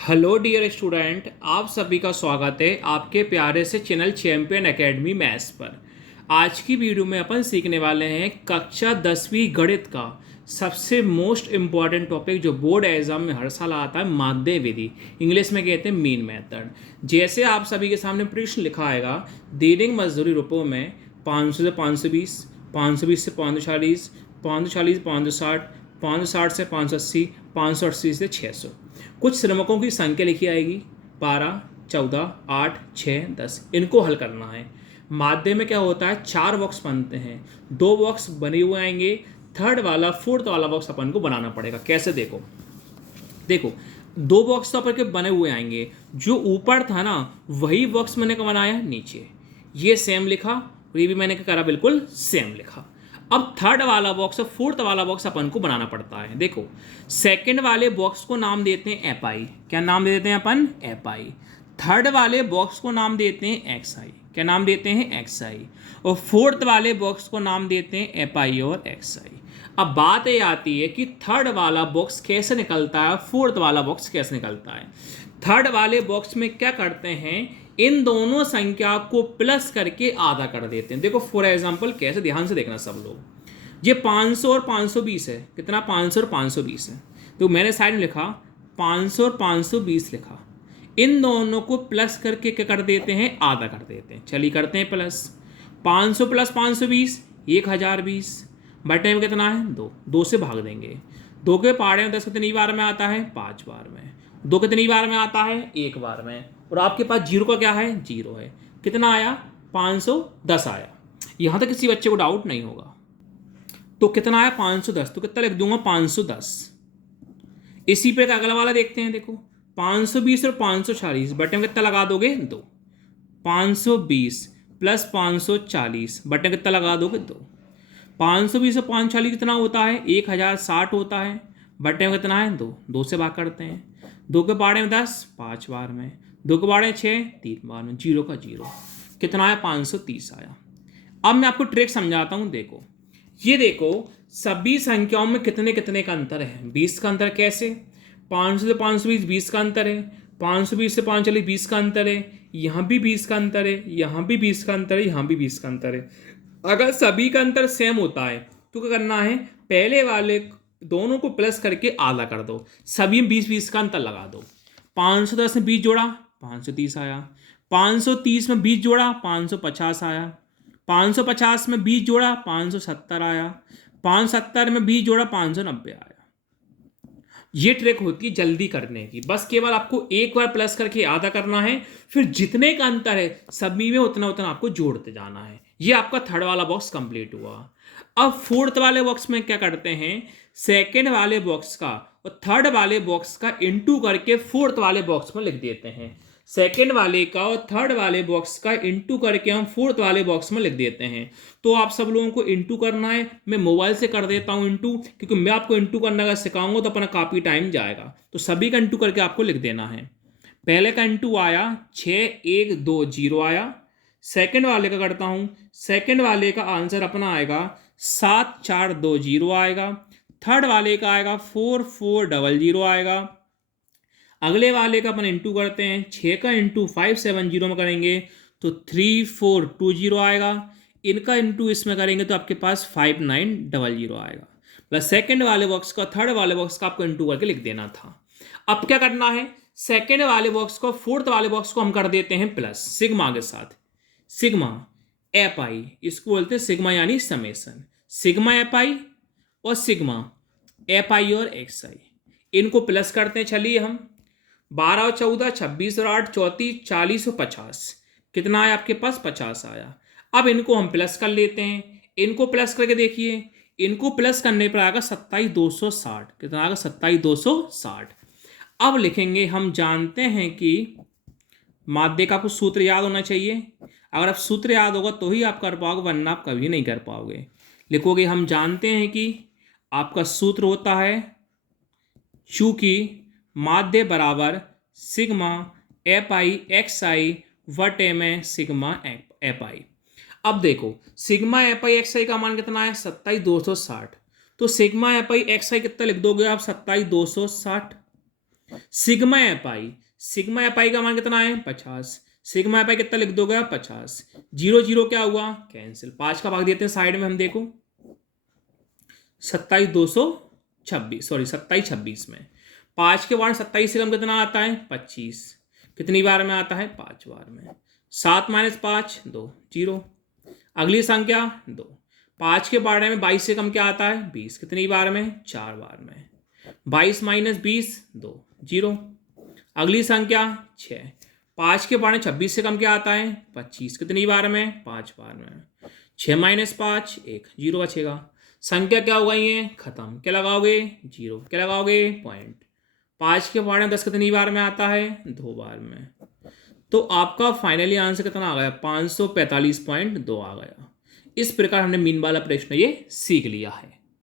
Hello dear student, आप सभी का स्वागत है आपके प्यारे से चैनल चैंपियन एकेडमी मैथ्स पर। आज की वीडियो में अपन सीखने वाले हैं कक्षा 10वीं गणित का सबसे मोस्ट इम्पॉर्टेंट टॉपिक जो बोर्ड एग्जाम में हर साल आता है, माध्य विधि। इंग्लिश में कहते हैं मीन मेथड। जैसे आप सभी के सामने प्रश्न लिखा आएगा, दैनिक मजदूरी रुपयों में 500 से 520, 520 से 540, 540 से 560, 560 से 580, 580 से 600। कुछ श्रमिकों की संख्या लिखी आएगी 12, 14, 8, 6, 10। इनको हल करना है। माध्य में क्या होता है, 4 बॉक्स बनते हैं, 2 बॉक्स बने हुए आएंगे, थर्ड वाला फोर्थ वाला बॉक्स अपन को बनाना पड़ेगा। कैसे, देखो देखो 2 बॉक्स तो अपन के बने हुए आएंगे। जो ऊपर था ना वही बॉक्स मैंने बनाया नीचे, ये सेम लिखा और ये भी मैंने क्या करा, बिल्कुल सेम लिखा। अब थर्ड वाला बॉक्स और फोर्थ वाला बॉक्स अपन को बनाना पड़ता है। देखो, सेकंड वाले बॉक्स को नाम देते हैं एफ आई। क्या नाम दे देते हैं अपन, एफ आई। थर्ड वाले बॉक्स को नाम देते हैं एक्स आई। क्या नाम देते हैं, एक्स आई। और फोर्थ वाले बॉक्स को नाम देते हैं एफ आई और एक्स आई। अब बात ये आती है कि थर्ड वाला बॉक्स कैसे निकलता है, फोर्थ वाला बॉक्स कैसे निकलता है। थर्ड वाले बॉक्स में क्या करते हैं, इन दोनों संख्या को प्लस करके आधा कर देते हैं। देखो फॉर एग्जांपल कैसे, ध्यान से देखना सब लोग। ये 500 और 520 है, कितना, 500 और 520 है। तो मैंने साइड में लिखा 500 और 520 लिखा। इन दोनों को प्लस करके क्या कर देते हैं, आधा कर देते हैं। चलिए करते हैं प्लस। 500 प्लस 520 1020, बटे में कितना है, 2, 2 से भाग देंगे। 2 के पहाड़े में 10 कितनी बार में आता है, 5 बार में। 2 कितनी बार में आता है, 1 बार में। और आपके पास जीरो का क्या है, जीरो है। कितना आया, 510 आया। यहाँ तक किसी बच्चे को डाउट नहीं होगा। तो कितना आया, 510। तो कितना लिख दूंगा, 510। इसी पे अगला वाला देखते हैं। देखो 520 और 540, बटे में कितना लगा दोगे, 2। 520 प्लस 540, बटे में कितना लगा दोगे, 2। 520 और 540 कितना होता है, 1060 होता है। बटे में कितना है, 2, 2 से भाग करते हैं। 2 के पहाड़े में 10, 5 बार में। 2 के पहाड़े 6, 3 बार में। जीरो का जीरो, कितना आया, 530 आया। अब मैं आपको ट्रिक समझाता हूं। देखो, ये देखो सभी संख्याओं में कितने कितने का अंतर है। 20 का अंतर कैसे, 500 से 520 20 का अंतर है। 520 से 540 20 का अंतर है। यहाँ भी 20 का अंतर है, यहाँ भी 20 का अंतर है, यहाँ भी 20 का अंतर है। अगर सभी का अंतर सेम होता है तो क्या करना है, पहले वाले दोनों को प्लस करके आधा कर दो, सभी में 20-20 का अंतर लगा दो। 510 में 20 जोड़ा, 530 आया। 530 में 20 जोड़ा, 550 आया। 550 में 20 जोड़ा, 570 आया। 570 में 20 जोड़ा, 590 आया। ये ट्रिक होती है जल्दी करने की। बस केवल आपको एक बार प्लस करके आधा करना है, फिर जितने का अंतर है सभी में उतना उतना आपको जोड़ते जाना है। ये आपका थर्ड वाला बॉक्स कंप्लीट हुआ। अब फोर्थ वाले बॉक्स में क्या करते हैं, सेकेंड वाले बॉक्स का और थर्ड वाले बॉक्स का इंटू करके फोर्थ वाले बॉक्स में लिख देते हैं। सेकेंड वाले का और थर्ड वाले बॉक्स का इंटू करके हम फोर्थ वाले बॉक्स में लिख देते हैं। तो आप सब लोगों को इंटू करना है। मैं मोबाइल से कर देता हूं इंटू, क्योंकि मैं आपको इंटू करना अगर सिखाऊंगा तो अपना काफ़ी टाइम जाएगा। तो सभी का इंटू करके आपको लिख देना है। पहले का इंटू आया 6120 आया। सेकेंड वाले का करता हूं, सेकेंड वाले का आंसर अपना आएगा 7420 आएगा। थर्ड वाले का आएगा 4400 आएगा। अगले वाले का अपन इंटू करते हैं, 6 का इंटू 570 में करेंगे तो 3420 आएगा। इनका इंटू इसमें करेंगे तो आपके पास 5900 आएगा। प्लस सेकेंड वाले बॉक्स का थर्ड वाले बॉक्स का आपको इंटू करके लिख देना था। अब क्या करना है, सेकेंड वाले बॉक्स को फोर्थ वाले बॉक्स को हम कर देते हैं प्लस सिग्मा के साथ। सिग्मा एफ आई, इसको बोलते हैं सिग्मा यानी समेसन। सिग्मा एफ आई और सिग्मा एफ आई और एक्स आई, इनको प्लस करते हैं। चलिए हम 12 और 14, 26 और 8, 34, 40 और 50, कितना आया आपके पास, 50 आया। अब इनको हम प्लस कर लेते हैं। इनको प्लस करके देखिए, इनको प्लस करने पर आएगा 27260। कितना आएगा, 27260। अब लिखेंगे, हम जानते हैं कि माध्य का कुछ सूत्र याद होना चाहिए। अगर आप सूत्र याद होगा तो ही आप कर पाओगे, वरना आप कभी नहीं कर पाओगे। लिखोगे, हम जानते हैं कि आपका सूत्र होता है, चूंकि माध्य बराबर सिग्मा एफ आई एक्स आई वटे में सिग्मा एफ आई। अब देखो, सिग्मा एफ आई एक्स आई का मान कितना है, 27260। तो सिग्मा एफ आई एक्स आई कितना लिख दोगे आप, 27260। Sigma F I, sigma F I का मान कितना है 50, सिग्मा एफ आई कितना लिख दोगे 50, जीरो जीरो क्या हुआ कैंसिल, 5 का भाग देते हैं साइड में हम देखो 27,226 सॉरी 27,26 में 5 के बाद 27 से कम कितना आता है 25, कितनी बार में आता है 5 बार में, 7 माइनस 5 2 जीरो, अगली संख्या 2, 5 के बारे में 22 से कम क्या आता है 20, कितनी बार में 4 बार में, 22 माइनस 20 2 जीरो, अगली संख्या 6, 5 के बारे में 26 से कम क्या आता है 25, कितनी बार में 5 बार में, 6 माइनस 5 1 जीरो बचेगा, संख्या क्या हो गई है खत्म, क्या लगाओगे जीरो, क्या लगाओगे पॉइंट, 5 के बारे में 10 कितनी बार में आता है 2 बार में, तो आपका फाइनली आंसर कितना आ गया 545.2 आ गया। इस प्रकार हमने मीन वाला प्रश्न ये सीख लिया है।